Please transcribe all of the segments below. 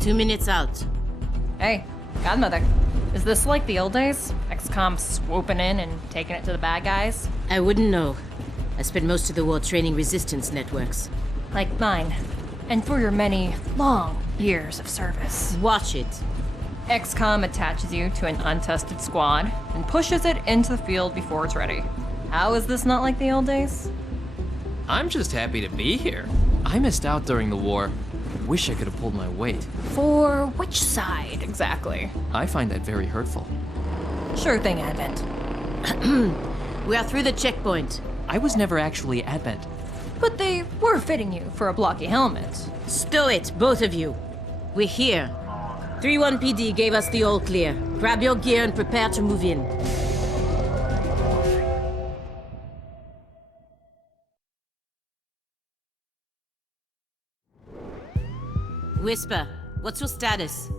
Two minutes out. Hey, Godmother. Is this like the old days? XCOM swooping in and taking it to the bad guys? I wouldn't know. I spent most of the war training resistance networks. Like mine. And for your many, long years of service. Watch it. XCOM attaches you to an untested squad and pushes it into the field before it's ready. How is this not like the old days? I'm just happy to be here. I missed out during the war. Wish I could have pulled my weight. For which side, exactly? I find that very hurtful. Sure thing, Advent. We are through the checkpoint. I was never actually Advent. But they were fitting you for a blocky helmet. Stow it, both of you. We're here. 3-1 PD gave us the all clear. Grab your gear and prepare to move in. Whisper, what's your status?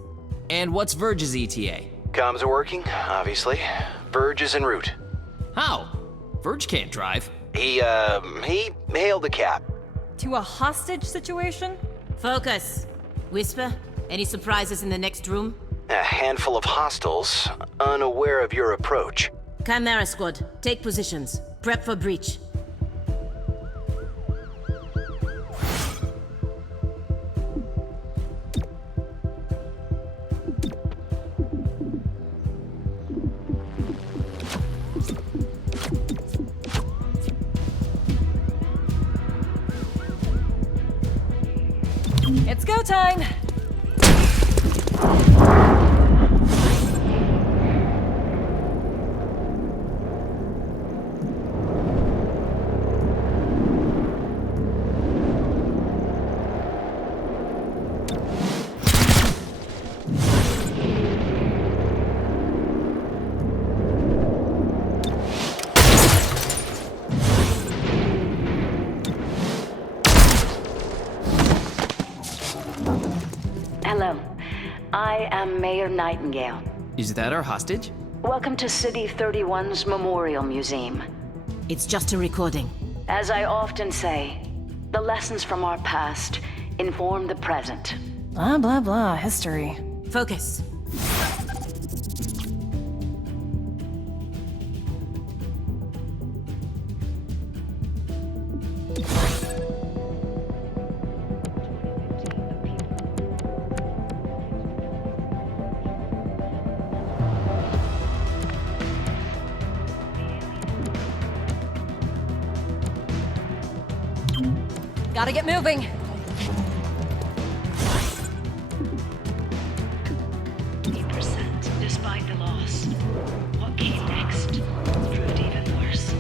And what's Verge's ETA? Comms are working, obviously. Verge is en route. How? Verge can't drive. He hailed a cab. To a hostage situation? Focus. Whisper, any surprises in the next room? A handful of hostiles, unaware of your approach. Chimera Squad, take positions. Prep for breach. It's go time! Hello, I am Mayor Nightingale. Is that our hostage? Welcome to City 31's Memorial Museum. It's just a recording. As I often say, the lessons from our past inform the present. Blah, blah, blah, history. Focus. Gotta get moving. Despite the loss, what came next proved even worse.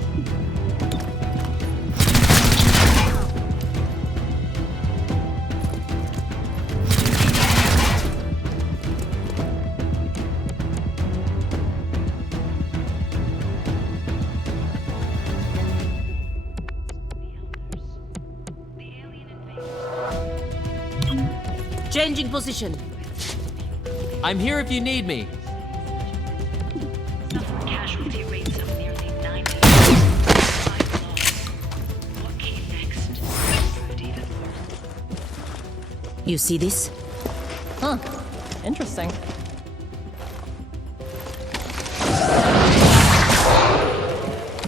Changing position. I'm here if you need me. Casualty rates of nearly 90. Despite the loss, what came next proved even worse. You see this? Huh. Interesting.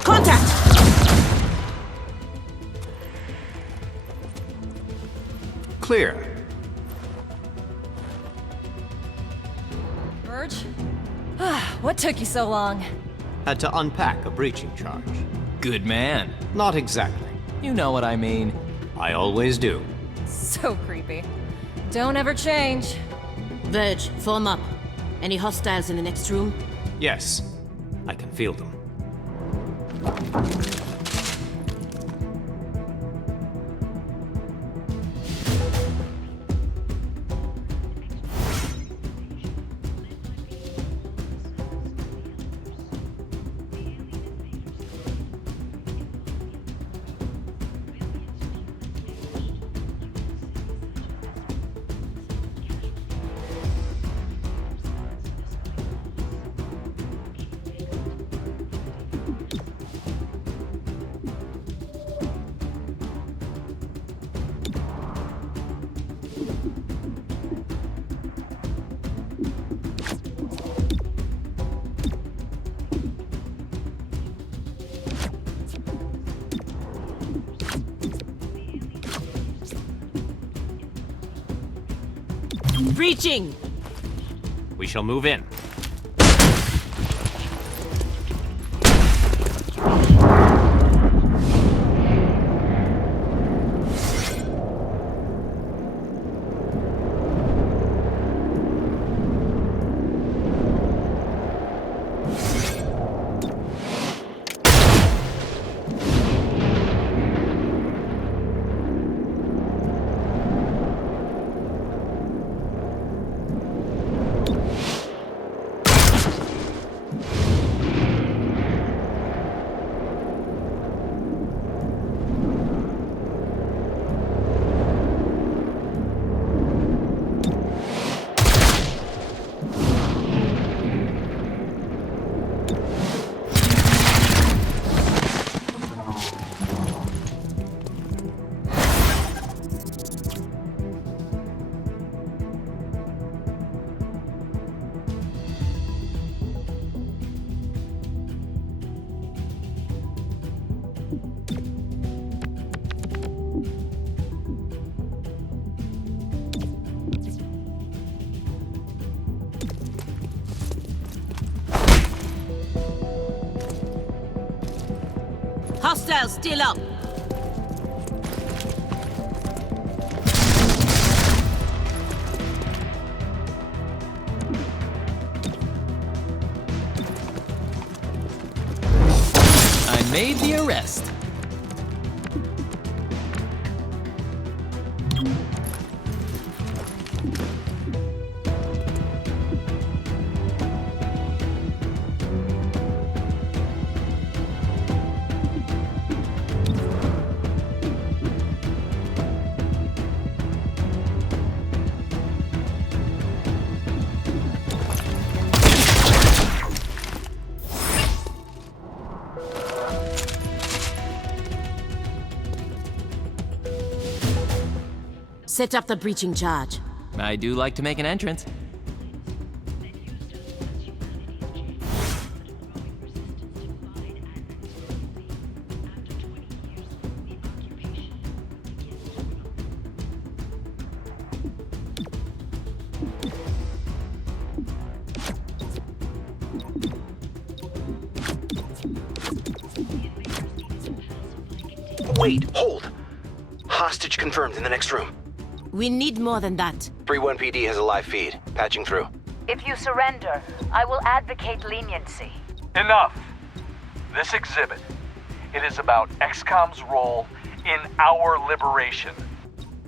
Contact! Clear. Verge? What took you so long? Had to unpack a breaching charge. Good man. Not exactly. You know what I mean. I always do. So creepy. Don't ever change. Verge, form up. Any hostiles in the next room? Yes, I can feel them. Breaching! We shall move in. Hostiles still up. I made the arrest. Set up the breaching charge. I do like to make an entrance. Wait, hold. Hostage confirmed in the next room. We need more than that. 3-1 PD has a live feed. Patching through. If you surrender, I will advocate leniency. Enough. This exhibit, it is about XCOM's role in our liberation.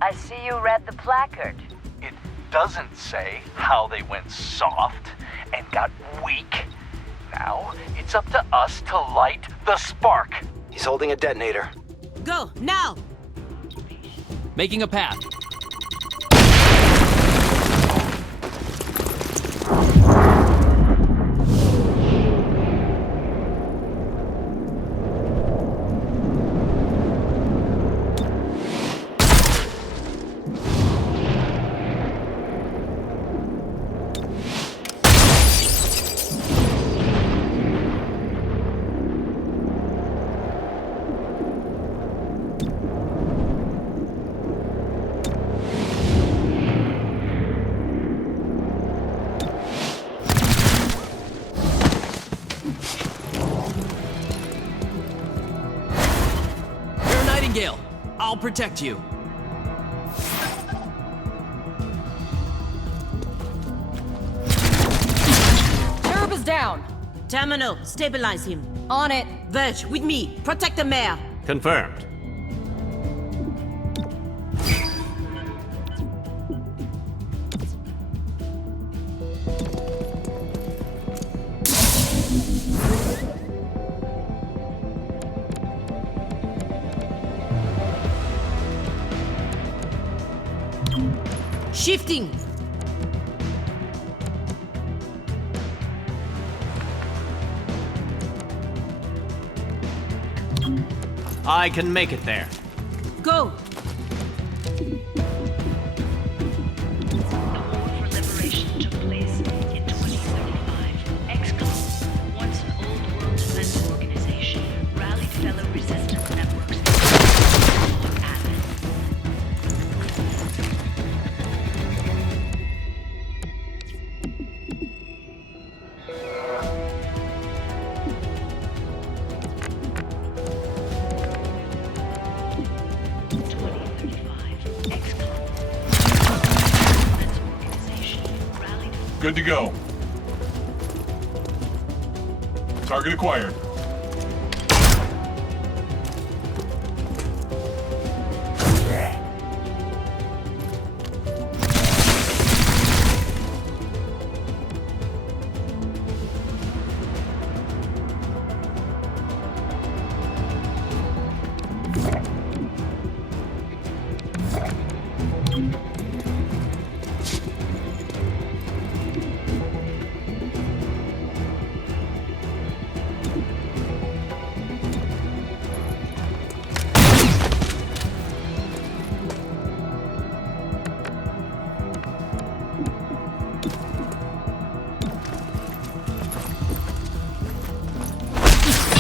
I see you read the placard. It doesn't say how they went soft and got weak. Now, it's up to us to light the spark. He's holding a detonator. Go, now! Making a path. I'll protect you. Cherub is down. Terminal, stabilize him. On it. Verge, with me. Protect the mayor. Confirmed. Shifting. I can make it there. Go. The war for liberation took place in 2035. XCOM, once an old world defense organization, rallied fellow resistance networks to . Good to go. Target acquired.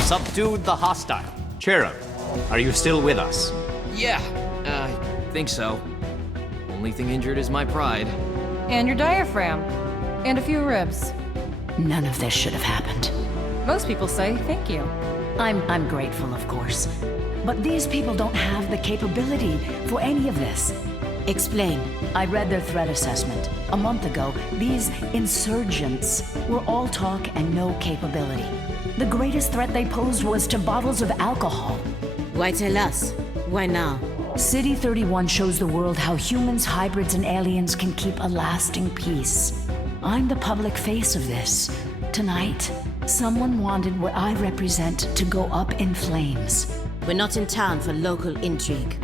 Subdued the hostile. Cherub, are you still with us? Yeah, I think so. Only thing injured is my pride. And your diaphragm. And a few ribs. None of this should have happened. Most people say thank you. I'm grateful, of course. But these people don't have the capability for any of this. Explain. I read their threat assessment. A month ago, these insurgents were all talk and no capability. The greatest threat they posed was to bottles of alcohol. Why tell us? Why now? City 31 shows the world how humans, hybrids, and aliens can keep a lasting peace. I'm the public face of this. Tonight, someone wanted what I represent to go up in flames. We're not in town for local intrigue.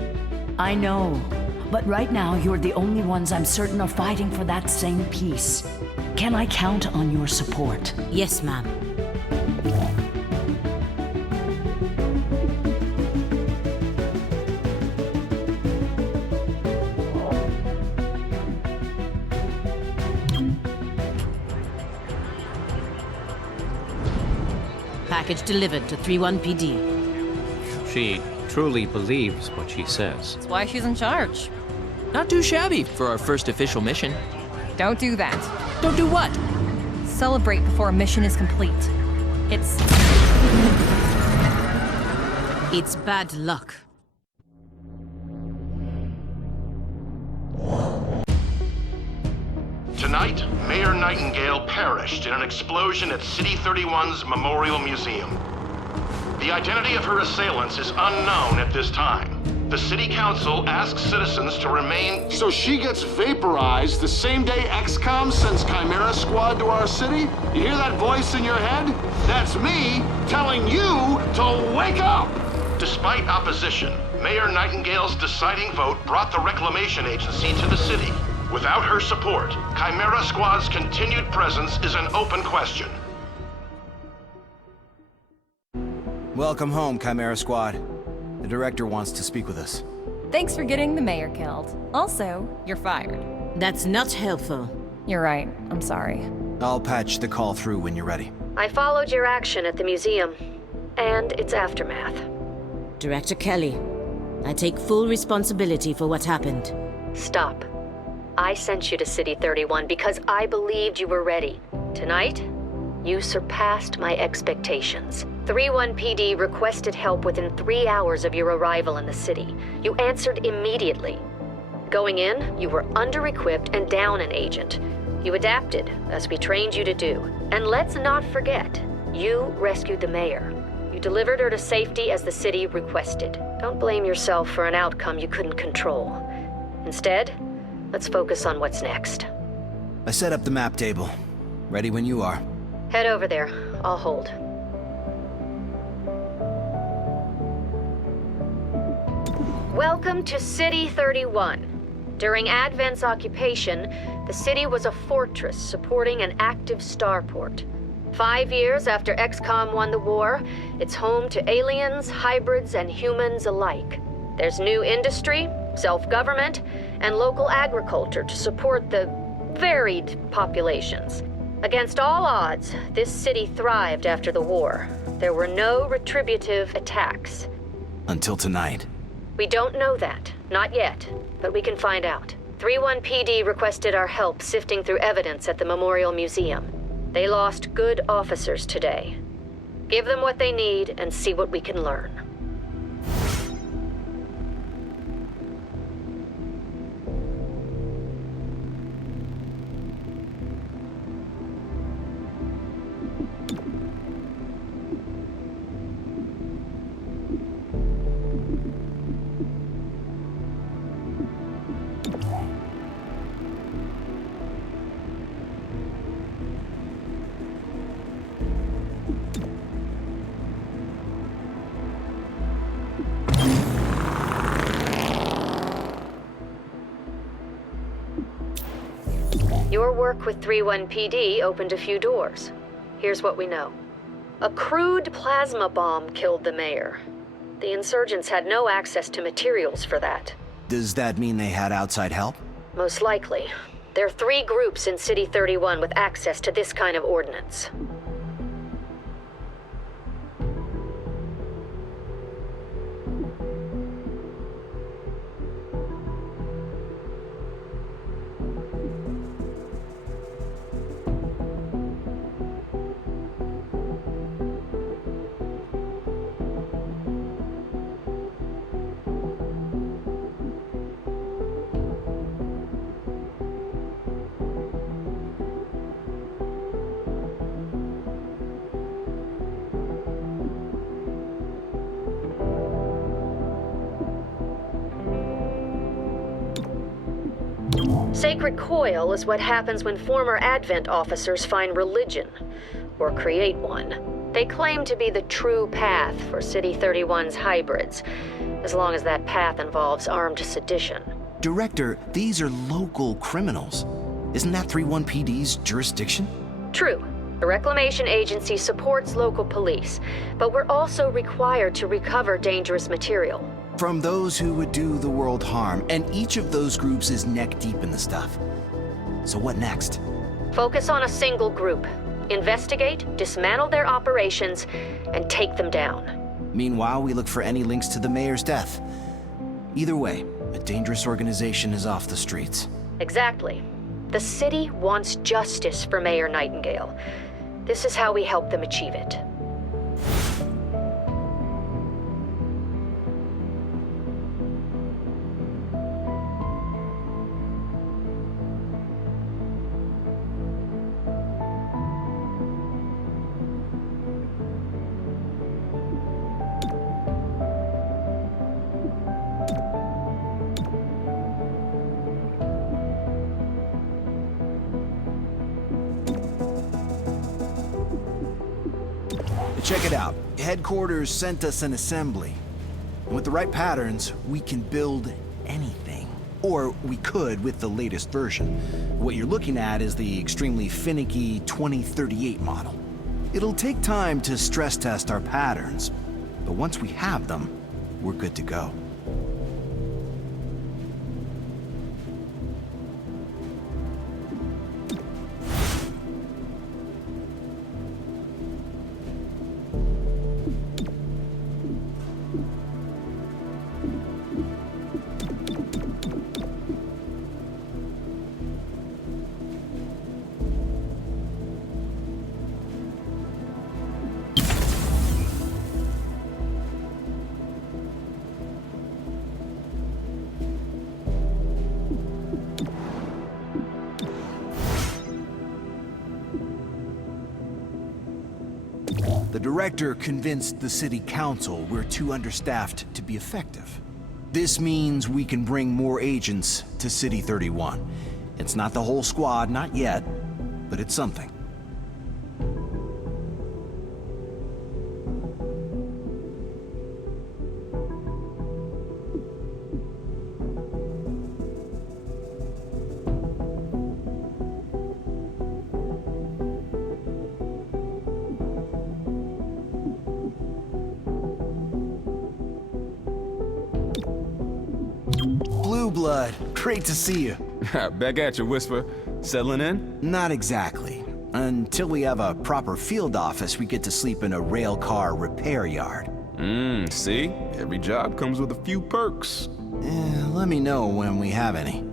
I know, but right now you're the only ones I'm certain are fighting for that same peace. Can I count on your support? Yes, ma'am. Package delivered to 31 PD. She truly believes what she says. That's why she's in charge. Not too shabby for our first official mission. Don't do that. Don't do what? Celebrate before a mission is complete. It's bad luck. Tonight, Mayor Nightingale perished in an explosion at City 31's Memorial Museum. The identity of her assailants is unknown at this time. The City Council asks citizens to remain... So she gets vaporized the same day XCOM sends Chimera Squad to our city? You hear that voice in your head? That's me telling you to wake up! Despite opposition, Mayor Nightingale's deciding vote brought the Reclamation Agency to the city. Without her support, Chimera Squad's continued presence is an open question. Welcome home, Chimera Squad. The director wants to speak with us. thanks for getting the mayor killed. Also, you're fired. That's not helpful. You're right. I'm sorry. I'll patch the call through when you're ready. I followed your action at the museum, and its aftermath. Director Kelly, I take full responsibility for what happened. Stop. I sent you to City 31 because I believed you were ready. Tonight, you surpassed my expectations. 31 PD requested help within 3 hours of your arrival in the city. You answered immediately. Going in, you were under-equipped and down an agent. You adapted, as we trained you to do. And let's not forget, you rescued the mayor. You delivered her to safety as the city requested. Don't blame yourself for an outcome you couldn't control. Instead, let's focus on what's next. I set up the map table. Ready when you are. Head over there. I'll hold. Welcome to City 31. During Advent's occupation, the city was a fortress supporting an active starport. 5 years after XCOM won the war, it's home to aliens, hybrids, and humans alike. There's new industry, self-government, and local agriculture to support the varied populations. Against all odds, this city thrived after the war. There were no retributive attacks. Until tonight. We don't know that. Not yet. But we can find out. 31 PD requested our help sifting through evidence at the Memorial Museum. They lost good officers today. Give them what they need and see what we can learn. Your work with 31PD opened a few doors. Here's what we know. A crude plasma bomb killed the mayor. The insurgents had no access to materials for that. Does that mean they had outside help? Most likely. There are 3 groups in City 31 with access to this kind of ordnance. Sacred coil is what happens when former Advent officers find religion, or create one. They claim to be the true path for City 31's hybrids, as long as that path involves armed sedition. Director, these are local criminals. Isn't that 31PD's jurisdiction? True. The Reclamation Agency supports local police, but we're also required to recover dangerous material. From those who would do the world harm, and each of those groups is neck deep in the stuff. So what next? Focus on a single group. Investigate, dismantle their operations, and take them down. Meanwhile, we look for any links to the mayor's death. Either way, a dangerous organization is off the streets. Exactly. The city wants justice for Mayor Nightingale. This is how we help them achieve it. Check it out. Headquarters sent us an assembly. And with the right patterns, we can build anything. Or we could with the latest version. What you're looking at is the extremely finicky 2038 model. It'll take time to stress test our patterns, but once we have them, we're good to go. The director convinced the city council we're too understaffed to be effective. This means we can bring more agents to City 31. It's not the whole squad, not yet, but it's something. Blue blood, great to see you. Back at you, Whisper. Settling in? Not exactly. Until we have a proper field office, we get to sleep in a rail car repair yard. See? Every job comes with a few perks. Let me know when we have any.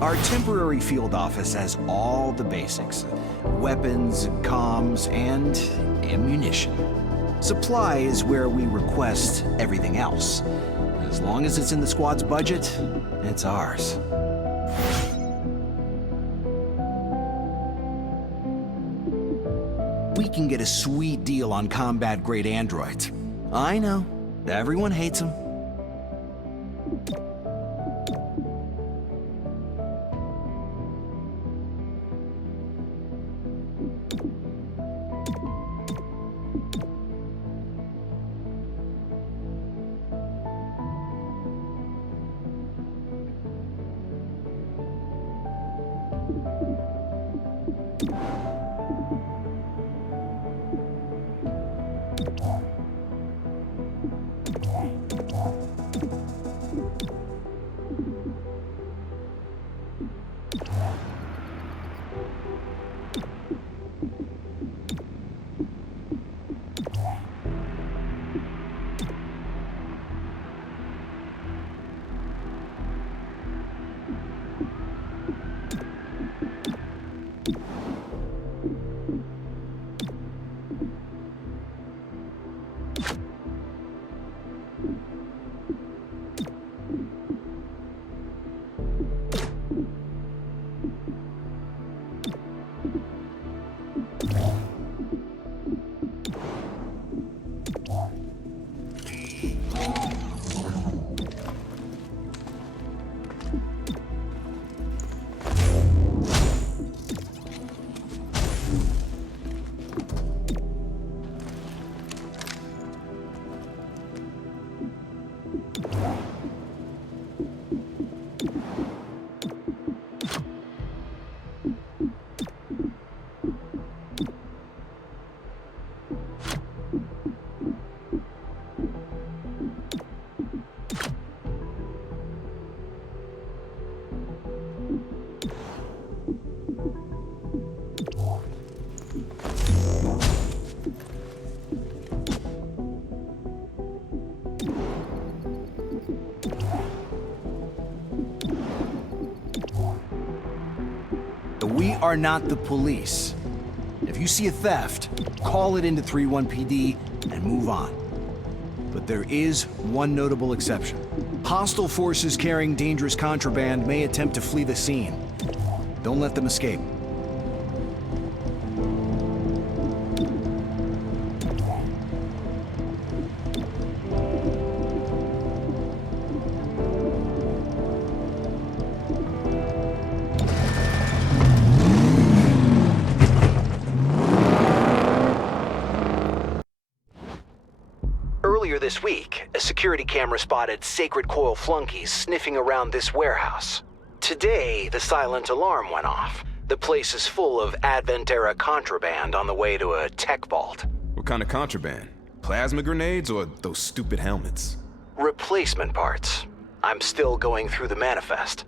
Our temporary field office has all the basics. Weapons, comms, and ammunition. Supply is where we request everything else. As long as it's in the squad's budget, it's ours. We can get a sweet deal on combat-grade androids. I know, everyone hates them. We are not the police. If you see a theft, call it into 3-1 PD and move on. But there is one notable exception. Hostile forces carrying dangerous contraband may attempt to flee the scene. Don't let them escape. Earlier this week, a security camera spotted Sacred Coil flunkies sniffing around this warehouse. Today, the silent alarm went off. The place is full of Advent-era contraband on the way to a tech vault. What kind of contraband? Plasma grenades or those stupid helmets? Replacement parts. I'm still going through the manifest.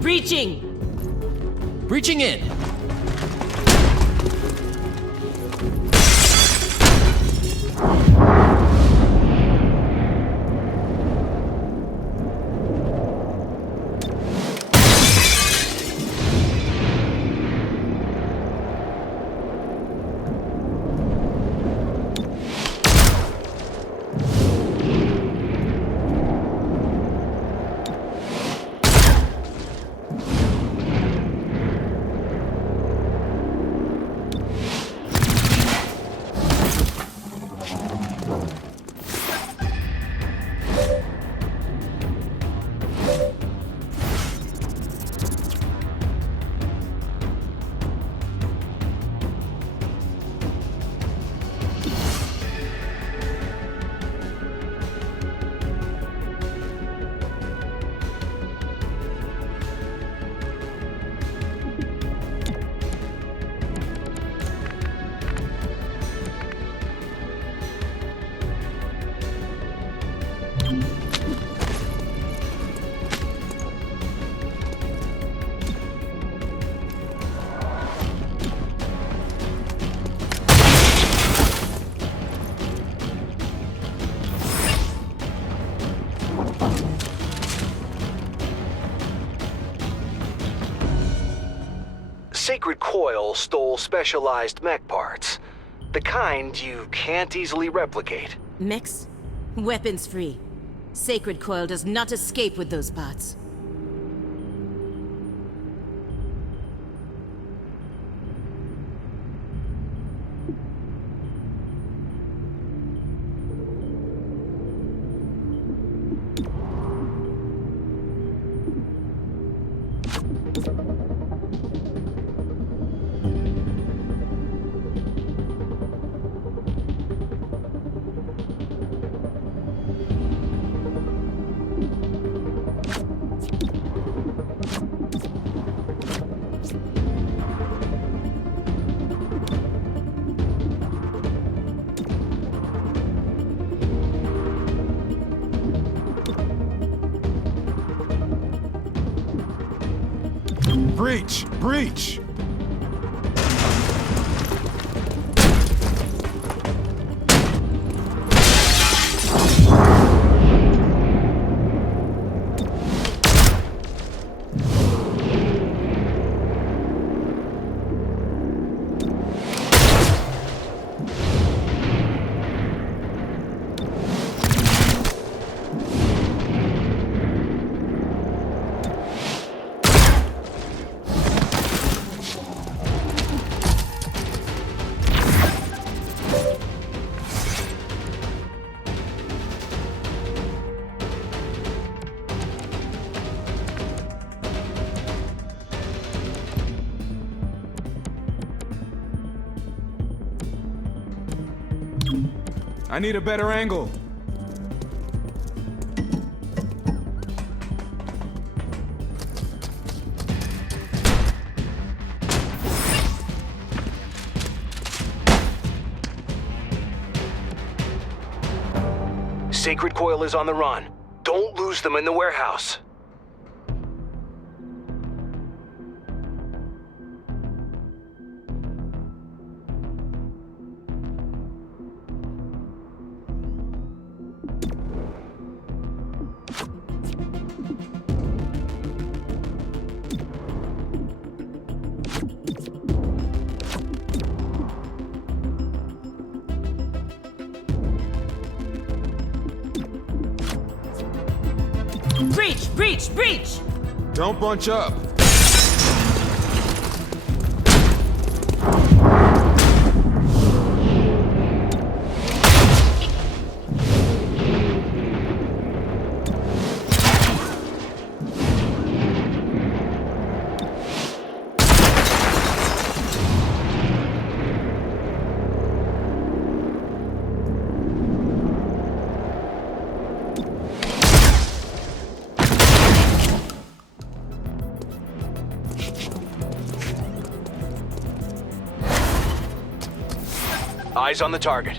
Breaching! Breaching in! Sacred Coil stole specialized mech parts. The kind you can't easily replicate. Mix? Weapons free. Sacred Coil does not escape with those parts. Breach! Breach! I need a better angle. Sacred Coil is on the run. Don't lose them in the warehouse. Breach! Breach! Breach! Don't bunch up. Eyes on the target.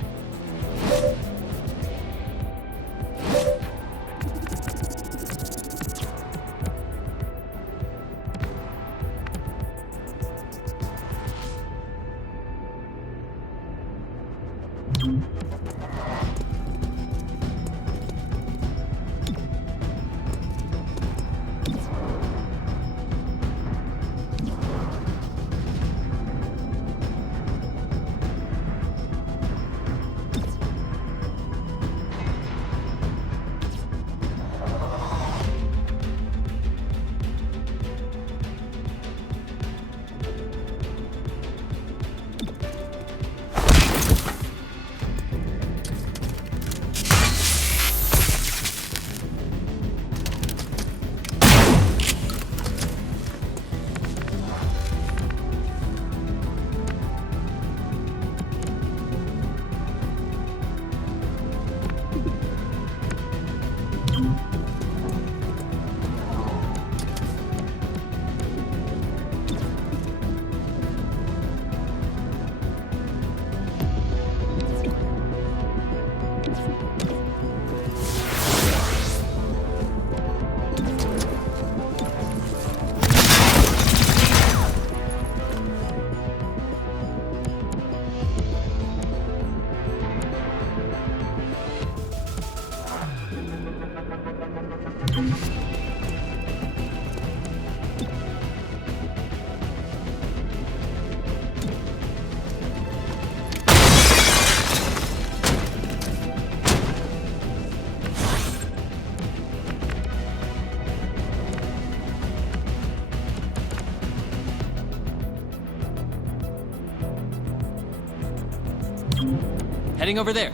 Heading over there.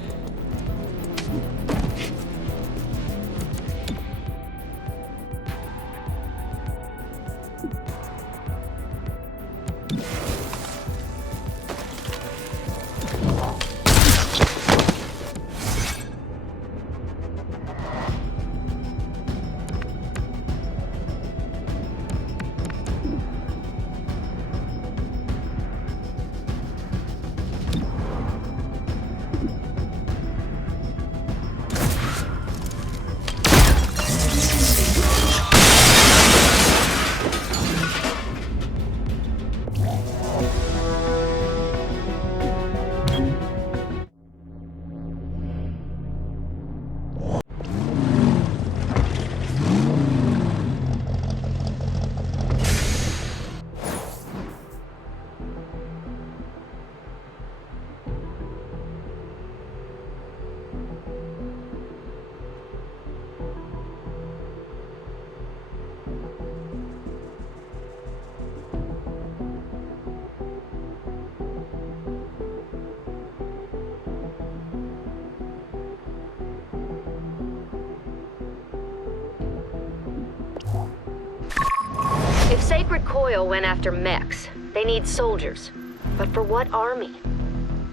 If Sacred Coil went after mechs, they need soldiers. But for what army?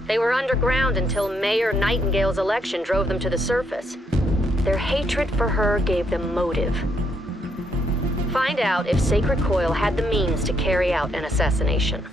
They were underground until Mayor Nightingale's election drove them to the surface. Their hatred for her gave them motive. Find out if Sacred Coil had the means to carry out an assassination.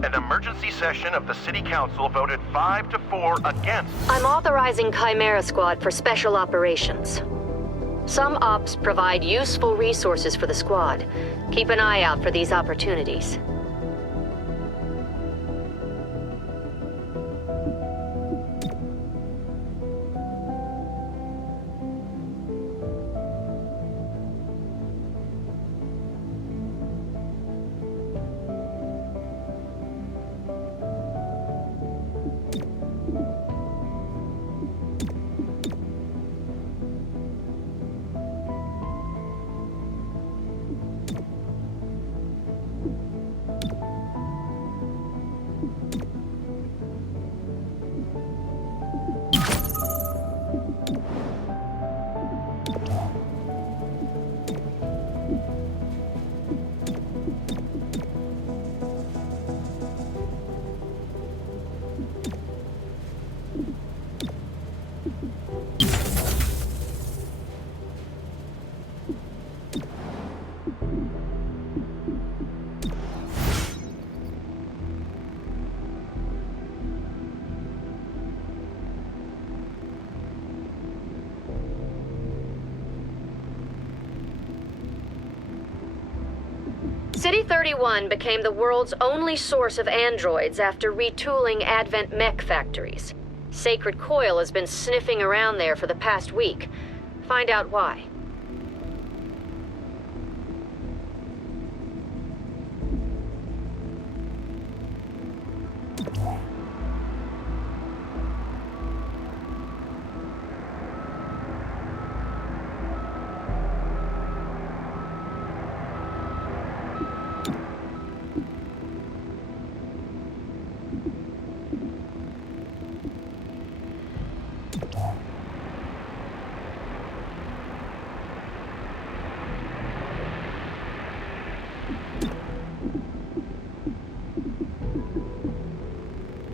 An emergency session of the City Council voted 5-4 against. I'm authorizing Chimera Squad for special operations. Some ops provide useful resources for the squad. Keep an eye out for these opportunities. City 31 became the world's only source of androids after retooling Advent mech factories. Sacred Coil has been sniffing around there for the past week. Find out why.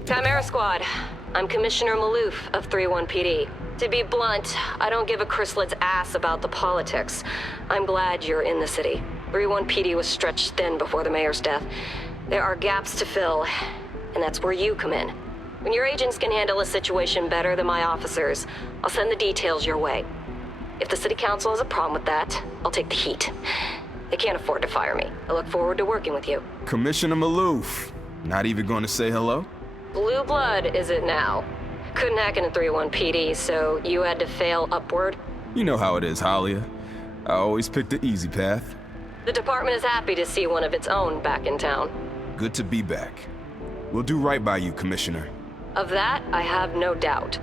Chimera Squad, I'm Commissioner Maloof of 31 PD. To be blunt, I don't give a chrysalit's ass about the politics. I'm glad you're in the city. 31 PD was stretched thin before the mayor's death. There are gaps to fill, and that's where you come in. When your agents can handle a situation better than my officers, I'll send the details your way. If the city council has a problem with that, I'll take the heat. They can't afford to fire me. I look forward to working with you. Commissioner Maloof, not even going to say hello? Blue blood is it now? Couldn't hack into 31 PD, so you had to fail upward? You know how it is, Halia. I always pick the easy path. The department is happy to see one of its own back in town. Good to be back. We'll do right by you, Commissioner. Of that, I have no doubt.